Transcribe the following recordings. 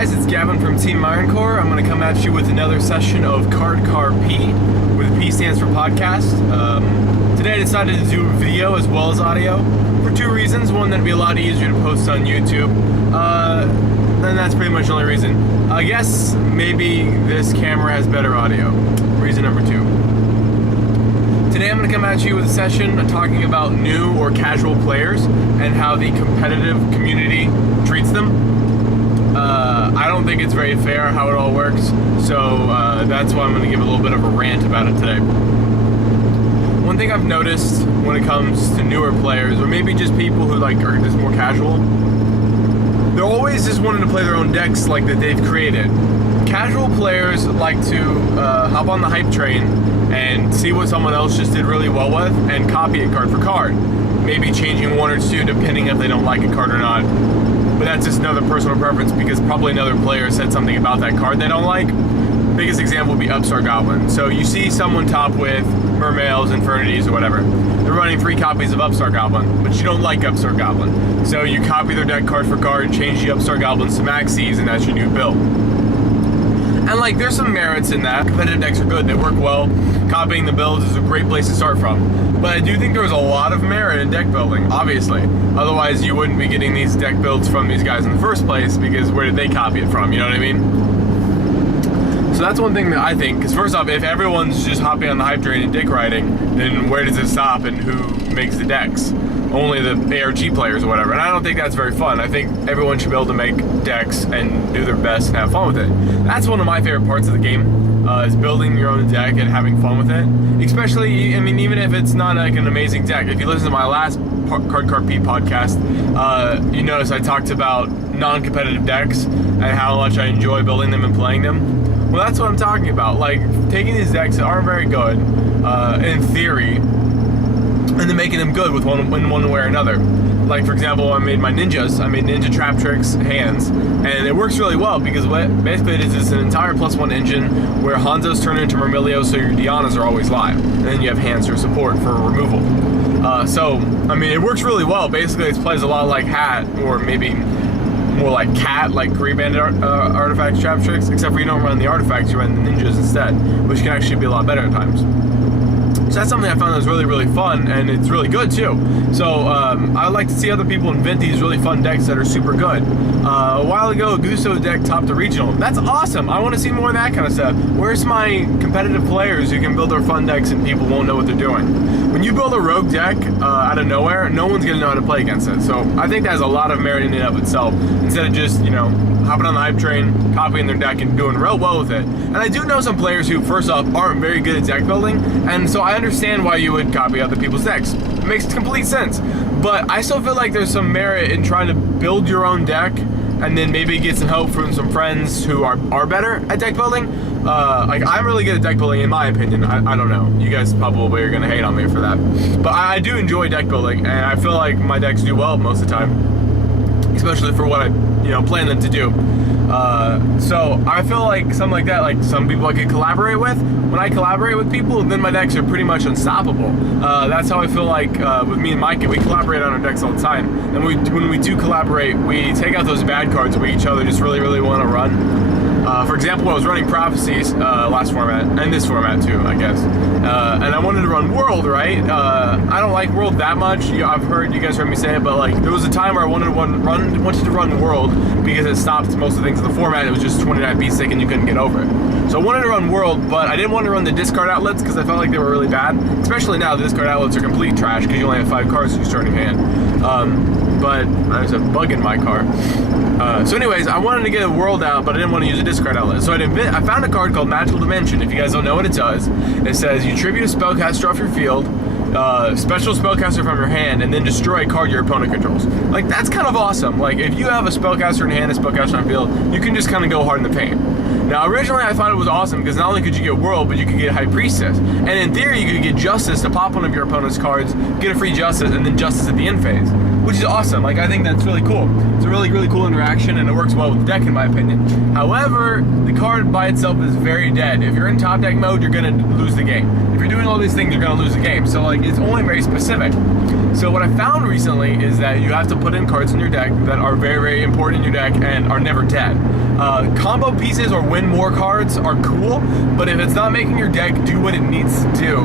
guys, it's Gavin from Team Ironcore. I'm going to come at you with another session of Cardcar P, where the P stands for podcast. Today I decided to do video as well as audio for two reasons. One, that'd be a lot easier to post on YouTube, and that's pretty much the only reason. I guess maybe this camera has better audio. Reason number two. Today I'm going to come at you with a session talking about new or casual players and how the competitive community treats them. I don't think it's very fair how it all works, so that's why I'm going to give a little bit of a rant about it today. One thing I've noticed when it comes to newer players, or maybe just people who are just more casual, they're always just wanting to play their own decks that they've created. Casual players like to hop on the hype train and see what someone else just did really well with and copy it card for card. Maybe changing one or two depending if they don't like a card or not. But that's just another personal preference because probably another player said something about that card they don't like. Biggest example would be Upstart Goblin. So you see someone top with Mermails, Infernities, or whatever. They're running 3 copies of Upstart Goblin, but you don't like Upstart Goblin. So you copy their deck card for card, change the Upstart Goblins to Maxis, and that's your new build. And there's some merits in that. Competitive decks are good, they work well. Copying the builds is a great place to start from. But I do think there's a lot of merit in deck building, obviously. Otherwise you wouldn't be getting these deck builds from these guys in the first place, because where did they copy it from, you know what I mean? So that's one thing that I think, because first off, if everyone's just hopping on the hype train and dick riding, then where does it stop and who makes the decks? Only the ARG players or whatever, and I don't think that's very fun. I think everyone should be able to make decks and do their best and have fun with it. That's one of my favorite parts of the game, is building your own deck and having fun with it. Especially, I mean, even if it's not an amazing deck. If you listen to my last Cardcar P podcast, you notice I talked about non-competitive decks and how much I enjoy building them and playing them. Well, that's what I'm talking about. Taking these decks that aren't very good, in theory, and then making them good with one way or another. For example, I made my ninjas. I made ninja trap tricks hands, and it works really well because basically it is an entire +1 engine where Hanzo's turn into Myrmilio, so your Dianas are always live, and then you have hands for support for removal. So I mean, it works really well. Basically, it plays a lot like Hat, or maybe more like Cat, like Green Bandit artifacts trap tricks, except for you don't run the artifacts, you run the ninjas instead, which can actually be a lot better at times. So that's something I found that was really, really fun, and it's really good too. So I like to see other people invent these really fun decks that are super good. A while ago, Guso deck topped the regional. That's awesome. I want to see more of that kind of stuff. Where's my competitive players who can build their fun decks and people won't know what they're doing? When you build a rogue deck out of nowhere, no one's going to know how to play against it. So I think that has a lot of merit in and of itself, instead of just, hopping on the hype train, copying their deck, and doing real well with it. And I do know some players who, first off, aren't very good at deck building, and so I understand why you would copy other people's decks. It makes complete sense. But I still feel like there's some merit in trying to build your own deck, and then maybe get some help from some friends who are better at deck building. I'm really good at deck building, in my opinion. I don't know. You guys probably are going to hate on me for that. But I do enjoy deck building, and I feel like my decks do well most of the time, especially for what I plan them to do. So I feel like something like that, some people I could collaborate with. When I collaborate with people, then my decks are pretty much unstoppable. That's how I feel like with me and Mike. We collaborate on our decks all the time. And when we do collaborate, we take out those bad cards we each other just really, really want to run. For example, I was running Prophecies last format, and this format too, I guess. And I wanted to run World, right? I don't like World that much. You guys heard me say it, but there was a time where I wanted to run World because it stopped most of the things in the format. It was just 29 beat stick and you couldn't get over it. So I wanted to run World, but I didn't want to run the discard outlets because I felt like they were really bad. Especially now, the discard outlets are complete trash because you only have 5 cards in your starting hand. But there's a bug in my car. So anyways, I wanted to get a World out, but I didn't want to use a discard outlet. So I found a card called Magical Dimension. If you guys don't know what it does, it says you tribute a spellcaster off your field, special spellcaster from your hand, and then destroy a card your opponent controls. That's kind of awesome. If you have a spellcaster in hand and a spellcaster on field, you can just kind of go hard in the paint. Now, originally I thought it was awesome because not only could you get World, but you could get High Priestess. And in theory, you could get Justice to pop one of your opponent's cards, get a free Justice, and then Justice at the end phase, which is awesome. I think that's really cool. It's a really, really cool interaction, and it works well with the deck, in my opinion. However, the card by itself is very dead. If you're in top deck mode, you're going to lose the game. If you're doing all these things, you're going to lose the game. So, it's only very specific. So what I found recently is that you have to put in cards in your deck that are very, very important in your deck and are never dead. Combo pieces or win more cards are cool, but if it's not making your deck do what it needs to do,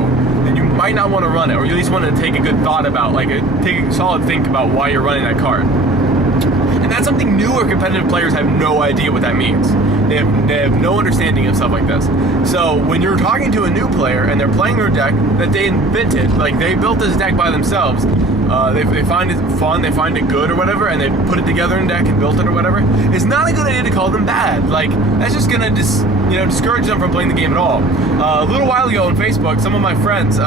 then you might not want to run it, or you at least want to take a good thought about, take a solid think about why you're running that card. And that's something newer competitive players have no idea what that means. They have no understanding of stuff like this. So when you're talking to a new player and they're playing their deck that they invented, like they built this deck by themselves, they find it fun, they find it good or whatever, and they put it together in a deck and built it or whatever, it's not a good idea to call them bad. Like, that's just gonna discourage them from playing the game at all. A little while ago on Facebook, some of my friends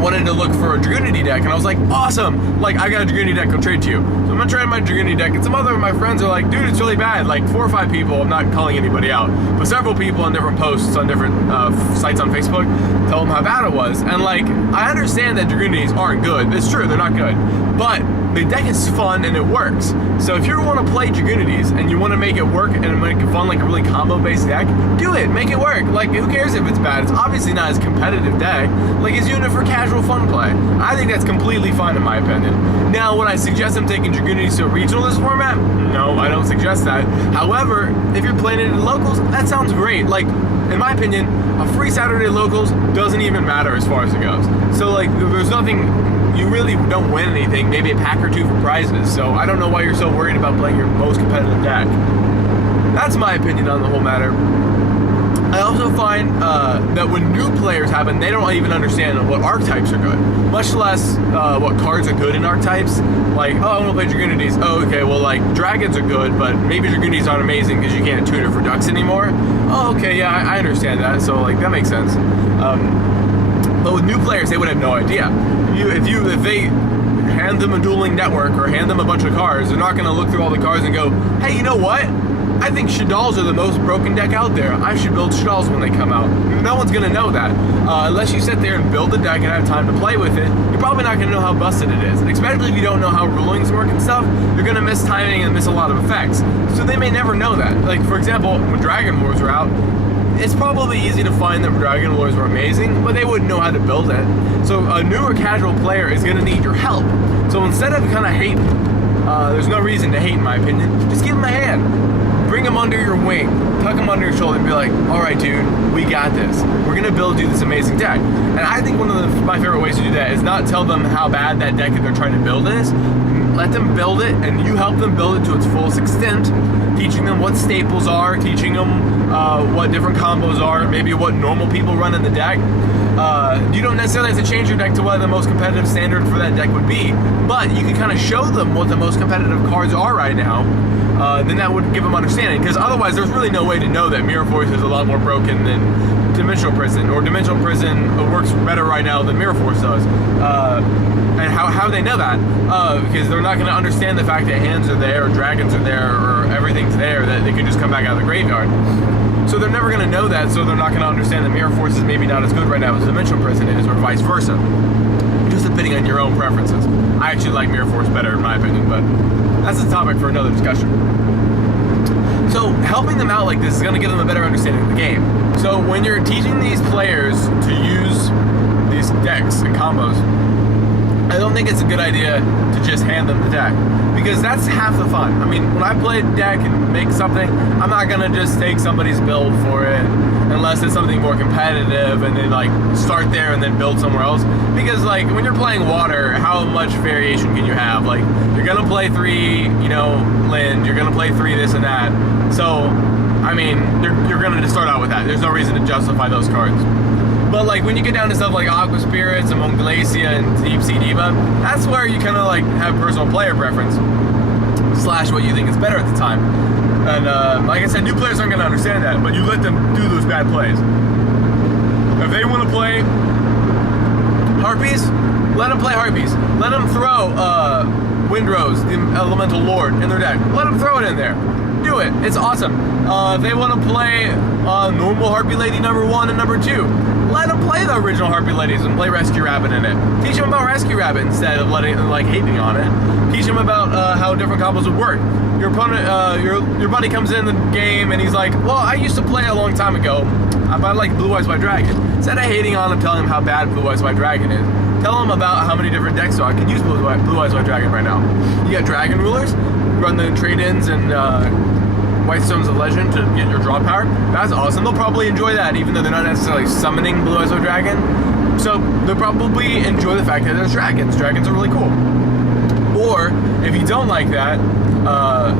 wanted to look for a Dragoonity deck, and I was like, awesome, like, I got a Dragoonity deck, I'll trade to you. So I'm gonna trade my Dragoonity deck, and some other of my friends are like, dude, it's really bad. Like 4 or 5 people, I'm not calling anybody out, but several people on different posts on different sites on Facebook tell them how bad it was. And like, I understand that Dragoonities aren't good. It's true, they're not good, but the deck is fun and it works. So if you want to play Dragoonities and you want to make it work and make it fun, like a really combo-based deck, do it, make it work. Like, who cares if it's bad? It's obviously not as competitive deck. Like, it's using it for casual fun play. I think that's completely fine in my opinion. Now, would I suggest them taking Dragoonities to a regional this format? No, I don't suggest that. However, if you're playing it in locals, that sounds great. Like, in my opinion, a free Saturday locals doesn't even matter as far as it goes. So like, there's nothing, you really don't win anything, maybe a pack or 2 for prizes. So I don't know why you're so worried about playing your most competitive deck. That's my opinion on the whole matter. I also find that when new players happen, they don't even understand what archetypes are good, much less what cards are good in archetypes. Like, oh, I want to play Dragoonities. Oh, okay, well, like, dragons are good, but maybe Dragoonities aren't amazing because you can't tutor for ducks anymore. Oh, okay, yeah, I understand that, so, like, that makes sense. But with new players, they would have no idea. If they hand them a dueling network or hand them a bunch of cards, they're not going to look through all the cards and go, hey, you know what? I think Shaddolls are the most broken deck out there. I should build Shaddolls when they come out. No one's going to know that. Unless you sit there and build the deck and have time to play with it, you're probably not going to know how busted it is. And especially if you don't know how rulings work and stuff, you're going to miss timing and miss a lot of effects. So they may never know that. Like, for example, when Dragon Wars were out, it's probably easy to find that Dragon Wars were amazing, but they wouldn't know how to build it. So a newer casual player is going to need your help. So instead of kind of hating, there's no reason to hate in my opinion, just give them a hand. Bring them under your wing, tuck them under your shoulder and be like, all right, dude, we got this. We're going to build you this amazing deck. And I think one of my favorite ways to do that is not tell them how bad that deck that they're trying to build is. Let them build it, and you help them build it to its fullest extent, teaching them what staples are, teaching them what different combos are, maybe what normal people run in the deck. You don't necessarily have to change your deck to what the most competitive standard for that deck would be, but you can kind of show them what the most competitive cards are right now. Then that would give them understanding, because otherwise there's really no way to know that Mirror Force is a lot more broken than Dimensional Prison, or Dimensional Prison works better right now than Mirror Force does. And how they know that? Because they're not going to understand the fact that hands are there, or dragons are there, or everything's there, that they can just come back out of the graveyard. So they're never going to know that, so they're not going to understand that Mirror Force is maybe not as good right now as Dimensional Prison is, or vice versa. Just depending on your own preferences. I actually like Mirror Force better in my opinion, but that's a topic for another discussion. So helping them out like this is going to give them a better understanding of the game. So when you're teaching these players to use these decks and combos, I don't think it's a good idea to just hand them the deck, because that's half the fun. I mean, when I play a deck and make something, I'm not gonna just take somebody's build for it unless it's something more competitive and then like start there and then build somewhere else. Because like when you're playing water, how much variation can you have? Like you're gonna play 3, land, you're gonna play 3 this and that. So, I mean, you're gonna just start out with that. There's no reason to justify those cards. But like when you get down to stuff like Aqua Spirits and Glacia and Deep Sea Diva, that's where you kind of like have personal player preference / what you think is better at the time. And like I said, new players aren't going to understand that, but you let them do those bad plays. If they want to play Harpies, let them play Harpies. Let them throw Windrose, the Elemental Lord, in their deck. Let them throw it in there. Do it. It's awesome. If they want to play normal Harpy Lady number 1 and number 2, let them play the original Harpy Ladies and play Rescue Rabbit in it. Teach them about Rescue Rabbit instead of hating on it. Teach them about how different combos would work. Your opponent, your buddy comes in the game and he's like, well, I used to play a long time ago, but I like Blue Eyes White Dragon. Instead of hating on him, telling him how bad Blue Eyes White Dragon is, tell them about how many different decks I can use Blue Eyes White Dragon right now. You got Dragon Rulers, run the trade-ins and White Stones of Legend to get your draw power. That's awesome. They'll probably enjoy that, even though they're not necessarily summoning Blue Eyes White Dragon. So they'll probably enjoy the fact that there's dragons. Dragons are really cool. Or if you don't like that,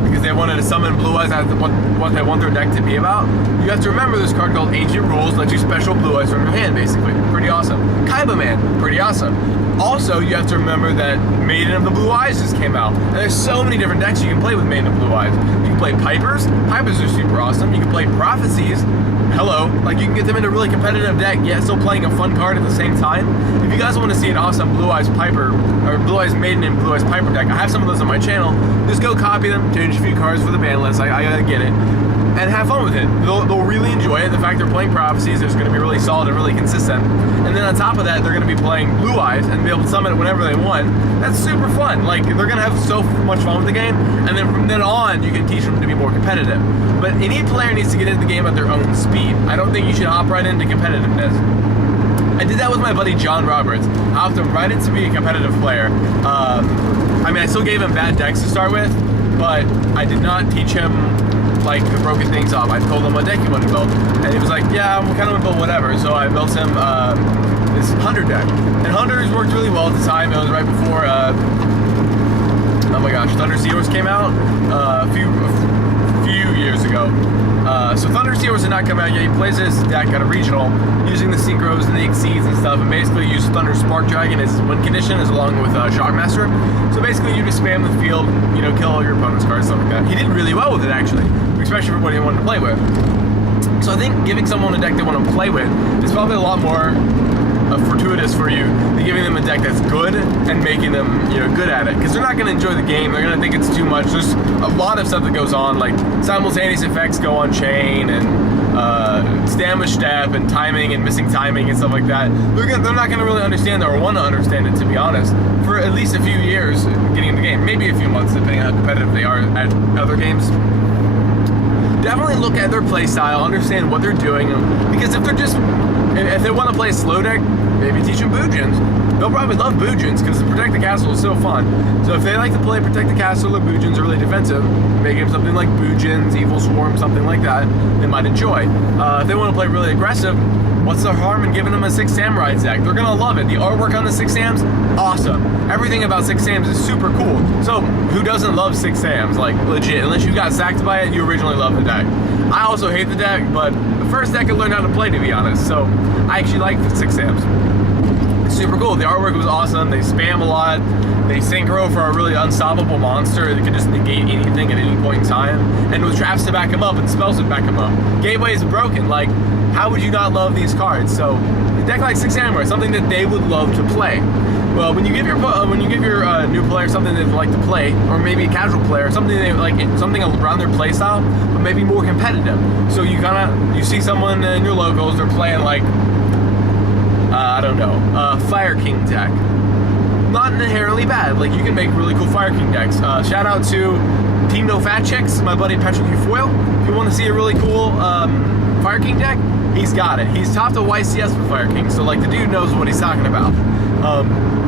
because they wanted to summon Blue Eyes as what they want their deck to be about, you have to remember this card called Ancient Rules lets you special Blue Eyes from your hand, basically. Pretty awesome. Kaiba Man, pretty awesome. Also, you have to remember that Maiden of the Blue Eyes just came out. And there's so many different decks you can play with Maiden of Blue Eyes. You can play Pipers. Pipers are super awesome. You can play Prophecies. Hello. Like, you can get them in a really competitive deck, yet still playing a fun card at the same time. If you guys want to see an awesome Blue Eyes Piper, or Blue Eyes Maiden and Blue Eyes Piper deck, I have some of those on my channel. Just go copy them, change a few cards for the ban list. I get it. And have fun with it. They'll really enjoy it. The fact they're playing Prophecies is going to be really solid and really consistent. And then on top of that, they're going to be playing Blue Eyes and be able to summon it whenever they want. That's super fun. Like, they're going to have so much fun with the game. And then from then on, you can teach them to be more competitive. But any player needs to get into the game at their own speed. I don't think you should hop right into competitiveness. I did that with my buddy John Roberts. I hopped him right into be a competitive player. I mean, I still gave him bad decks to start with, but I did not teach him like the broken things off. I told him what deck he wanted to build, and he was like, yeah, I'm kind of gonna build whatever. So I built him this Hunter deck, and Hunters worked really well at the time. It was right before oh my gosh, Thunder Seahorse came out a few years ago. So Thunder Seahorse did not come out yet. He plays this deck at a regional using the Synchros and the Exceeds and stuff, and basically use Thunder Spark Dragon as his win condition, as along with Shockmaster. So basically you just spam the field, you know, kill all your opponent's cards, stuff like that. He did really well with it, actually, especially for what he wanted to play with. So I think giving someone a deck they want to play with is probably a lot more fortuitous for you than giving them a deck that's good and making them, you know, good at it, because they're not going to enjoy the game. They're going to think it's too much. There's a lot of stuff that goes on, like simultaneous effects go on chain, and stamina step, and timing and missing timing and stuff like that. They're not going to really understand or want to understand it, to be honest, for at least a few years getting in the game, maybe a few months depending on how competitive they are at other games. Definitely look at their play style, understand what they're doing, because if they want to play a slow deck, maybe teach them Boojins. They'll probably love Boojins, because Protect the Castle is so fun. So if they like to play Protect the Castle or Boojins are really defensive, make it something like Boojins, Evil Swarm, something like that, they might enjoy. If they want to play really aggressive, what's the harm in giving them a Six Samurai deck? They're going to love it. The artwork on the Six Sams, awesome. Everything about Six Sams is super cool. So who doesn't love Six Sams? Like, legit. Unless you got sacked by it, you originally loved the deck. I also hate the deck, but the first deck I learned how to play, to be honest. So I actually like the Six Sams. It's super cool. The artwork was awesome. They spam a lot. They synchro for a really unstoppable monster that can just negate anything at any point in time. And with traps to back him up and spells to back him up. Gateway is broken. Like, how would you not love these cards? So a deck like Six Samurai, something that they would love to play. Well, when you give your new player something they'd like to play, or maybe a casual player, something they like, something around their play style, but maybe more competitive. So you see someone in your locals, they're playing like, I don't know, Fire King deck. Not inherently bad. Like, you can make really cool Fire King decks. Shout out to Team No Fat Chicks, my buddy Patrick Ufoyle. If you want to see a really cool Fire King deck, he's got it. He's topped a YCS for Fire King, so like the dude knows what he's talking about.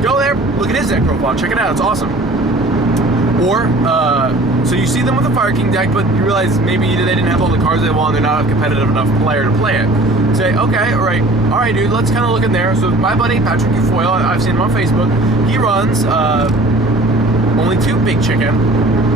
Go there, look at his deck profile, check it out, it's awesome. Or, so you see them with a Fire King deck, but you realize maybe they didn't have all the cards they want, they're not a competitive enough player to play it. Say, okay, alright dude, let's kind of look in there. So my buddy Patrick Ufoyle, I've seen him on Facebook, he runs only 2 big chicken.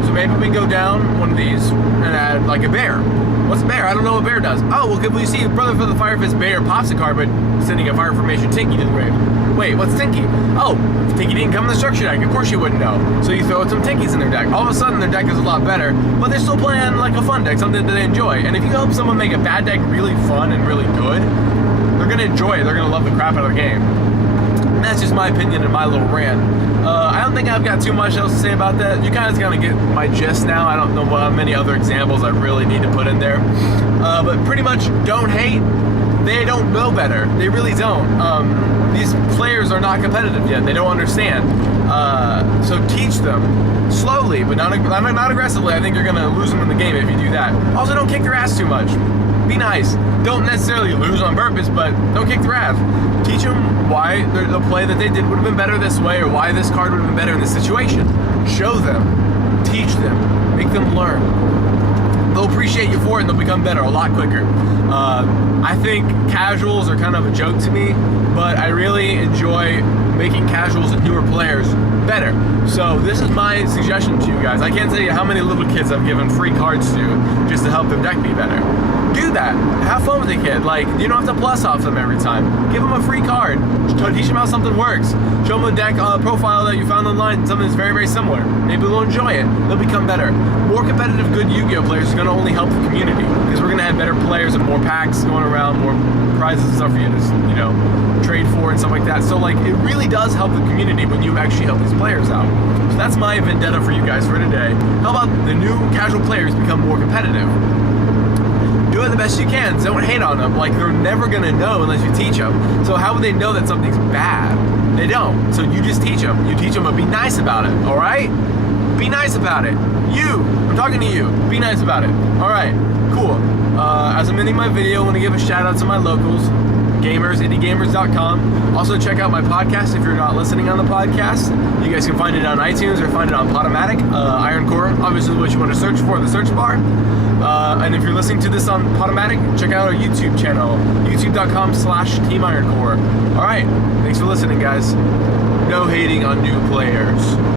So maybe we can go down one of these and add like a bear. What's a bear? I don't know what bear does. Oh, well, if we see Brother for the Fire Fist Bear pops a card, but sending a Fire Formation Tinky to the grave. Wait, what's Tinky? Oh, Tinky didn't come in the structure deck. Of course you wouldn't know. So you throw some Tinkies in their deck. All of a sudden, their deck is a lot better, but they're still playing like a fun deck, something that they enjoy. And if you help someone make a bad deck really fun and really good, they're going to enjoy it. They're going to love the crap out of the game. And that's just my opinion and my little rant. I don't think I've got too much else to say about that. You guys kind of get my gist now. I don't know how many other examples I really need to put in there. But pretty much, don't hate. They don't know better. They really don't. These players are not competitive yet. They don't understand. So teach them slowly, but not aggressively. I think you're going to lose them in the game if you do that. Also, don't kick their ass too much. Be nice. Don't necessarily lose on purpose, but don't kick their ass. Teach them why the play that they did would have been better this way, or why this card would have been better in this situation. Show them. Teach them. Make them learn. They'll appreciate you for it, and they'll become better a lot quicker. I think casuals are kind of a joke to me, but I really enjoy making casuals and newer players better. So this is my suggestion to you guys. I can't tell you how many little kids I've given free cards to just to help their deck be better. Do that. Have fun with the kid. Like, you don't have to plus off them every time. Give them a free card. Teach them how something works. Show them a deck profile that you found online, something that's very, very similar. Maybe they'll enjoy it. They'll become better. More competitive, good Yu-Gi-Oh players is going to only help the community, because we're going to have better players and more packs going around, more prizes and stuff for you to, trade for and stuff like that. So, like, it really does help the community when you actually help these players out. So that's my vendetta for you guys for today. How about the new casual players become more competitive? Do it the best you can. Don't hate on them. Like, they're never going to know unless you teach them. So how would they know that something's bad? They don't. So you just teach them. You teach them, but be nice about it, all right? Be nice about it. I'm talking to you. Be nice about it. All right, cool. As I'm ending my video, I want to give a shout out to my locals, gamers, indiegamers.com. Also, check out my podcast if you're not listening on the podcast. You guys can find it on iTunes or find it on Podomatic. Iron Core, obviously what you want to search for in the search bar. And if you're listening to this on Podomatic, check out our YouTube channel, youtube.com/Team Iron Core. All right, thanks for listening, guys. No hating on new players.